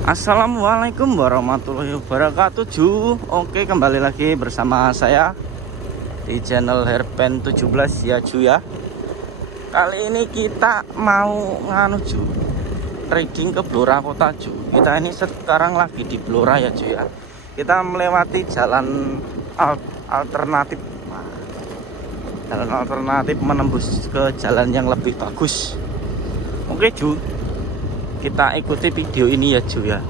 Assalamualaikum warahmatullahi wabarakatuh Ju. Oke, kembali lagi bersama saya di channel Herpen 17 ya Ju ya. Kali ini kita mau nganu Ju, trading ke Blora Kota Ju. Kita ini sekarang lagi di Blora ya Ju ya. Kita melewati jalan alternatif. Jalan alternatif menembus ke jalan yang lebih bagus. Oke Ju, kita ikuti video ini ya Ju ya.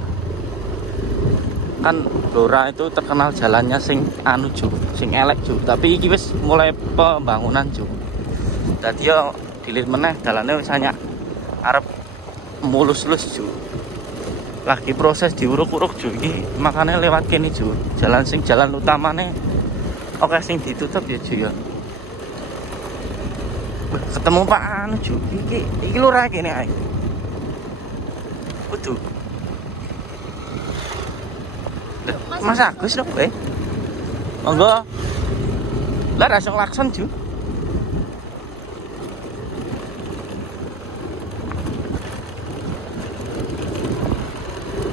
Kan Blora itu terkenal jalannya sing anu Ju, sing elek Ju. Tapi iki wis mulai pembangunan Ju. Dadi yo dilir meneh dalane wis sanyak arep mulus-lus Ju. Lagi proses diuruk-uruk Ju iki, makanya lewat kene Ju. Jalan utamane oke sing ditutup ya Ju ya. Ketemu Pak anu Ju, iki lurah kene ae. Waduh. Mas Agus lho kowe. Monggo. Lah langsung lakson Ju.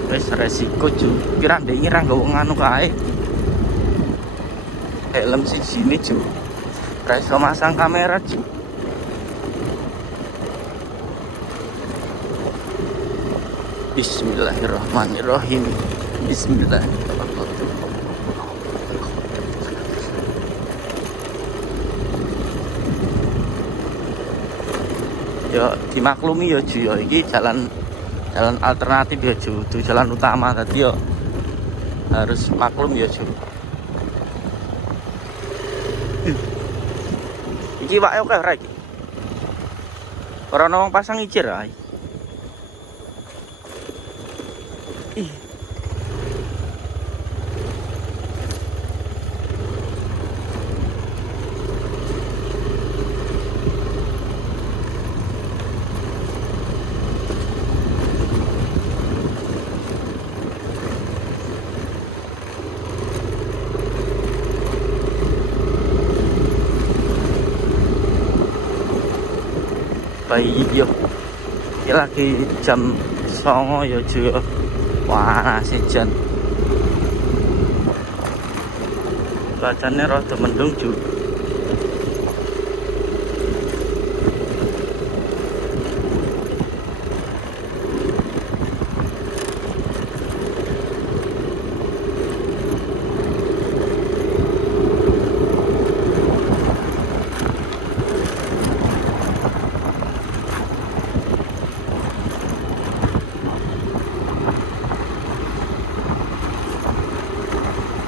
Wes resiko Ju. Kira ndek iki ra nggawa nganu kae. Helm sini Ju. Ra iso masang kamera Ju. Bismillahirrahmanirrahim. Bismillahirrahmanirrahim. Ya dimaklumi ya Ju ya, iki jalan alternatif ya Ju, itu jalan utama tadi ya. Harus maklum ya Ju. Iki wae oke ora iki. Ora ono wong pasang ijir ae. Ih. Baik yo. Iki lagi jam 09.00 ya Ju. Wah, sejan. Bacane rada mendung Ju.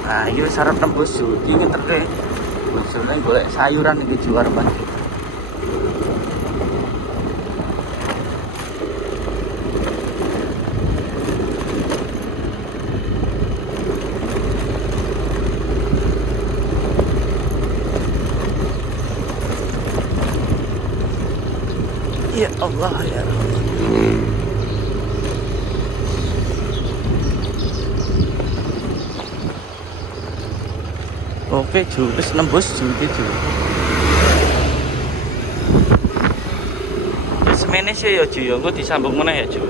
Nah, ini syarat tembus Ju. Iki ngeterke bojone golek sayuran iki Ju arepan. Ya Allah ya Allah. Oke Ju, wis nembus Ju iki Ju. Semene sih ya Ju ya, engko disambung meneh ya Ju.